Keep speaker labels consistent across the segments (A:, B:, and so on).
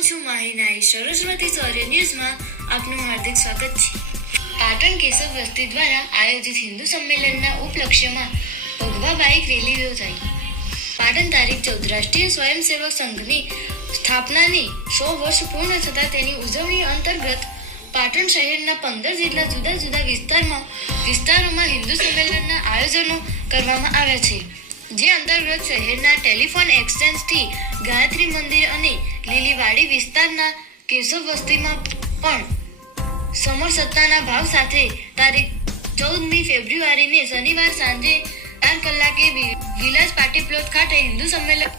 A: હું છું માહિનાઈ સરસ્વતી સૌર્ય ન્યૂઝમાં આપનું હાર્દિક સ્વાગત છે. પાટણ કેશવ વસ્તી દ્વારા આયોજિત હિન્દુ સંમેલનના ઉપલક્ષ્યમાં ભગવા બાઇક રેલી યોજાઈ. પાટણ તારીખ ચૌદ રાષ્ટ્રીય સ્વયંસેવક સંઘની સ્થાપનાની સો વર્ષ પૂર્ણ થતાં તેની ઉજવણી અંતર્ગત પાટણ શહેરના પંદર જેટલા જુદા જુદા વિસ્તારમાં વિસ્તારોમાં હિન્દુ સંમેલનના આયોજનો કરવામાં આવ્યા છે. જે અંતર્ગત શહેરના ટેલિફોન એક્સચેન્જથી ગાયત્રી મંદિર અને લીલીવાડી વિસ્તારના કેશવ વસ્તીમાં પણ સમર સત્તાના ભાવ સાથે તારીખ ચૌદમી ફેબ્રુઆરીને શનિવાર સાંજે ચાર કલાકે વિલાસ પાર્ટી પ્લોટ ખાતે હિન્દુ સંમેલન.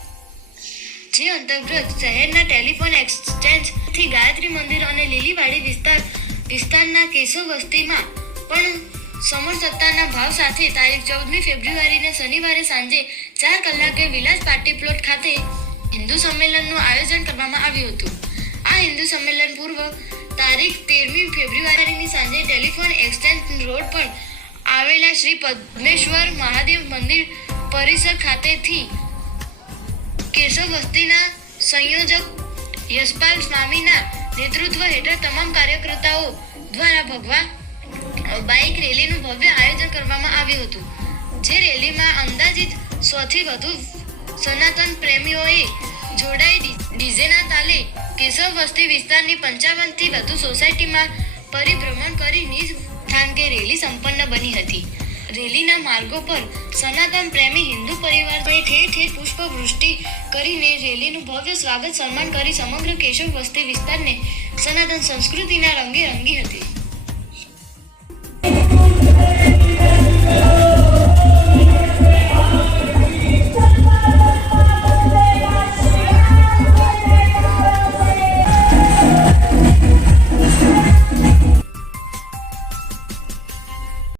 A: જે અંતર્ગત શહેરના ટેલિફોન એક્સચેન્જથી ગાયત્રી મંદિર અને લીલીવાડી વિસ્તાર, વિસ્તારના કેશવ વસ્તીમાં પણ સમર સત્તાના ભાવ સાથે તારીખ ચૌદમી ફેબ્રુઆરીને શનિવારે સાંજે ચાર કલાકે વિલાસ પાર્ટી પ્લોટ ખાતે હિન્દુ સંમેલનનું આયોજન કરવામાં આવ્યું હતું. આ હિન્દુ સંમેલન પૂર્વ તારીખ તેરમી ફેબ્રુઆરીની સાંજે ટેલિફોન એક્સચેન્જ રોડ પર આવેલા શ્રી પદ્મેશ્વર મહાદેવ મંદિર પરિસર ખાતેથી કેશવ વસ્તીના સંયોજક યશપાલ સ્વામીના નેતૃત્વ હેઠળ તમામ કાર્યકર્તાઓ દ્વારા ભગવા બાઇક રેલીનું ભવ્ય આયોજન કરવામાં આવ્યું હતું. જે રેલીમાં અંદાજિત સોથી વધુ સનાતન પ્રેમીઓએ જોડાઈ ડીજેના તાલે કેશવ વસ્તી વિસ્તારની પંચાવનથી વધુ સોસાયટીમાં પરિભ્રમણ કરી નિજ સ્થાનકે રેલી સંપન્ન બની હતી. રેલીના માર્ગો પર સનાતન પ્રેમી હિન્દુ પરિવારોએ ઠેર ઠેર પુષ્પવૃષ્ટિ કરીને રેલીનું ભવ્ય સ્વાગત સન્માન કરી સમગ્ર કેશવ વસ્તી વિસ્તારને સનાતન સંસ્કૃતિના રંગે રંગી હતી.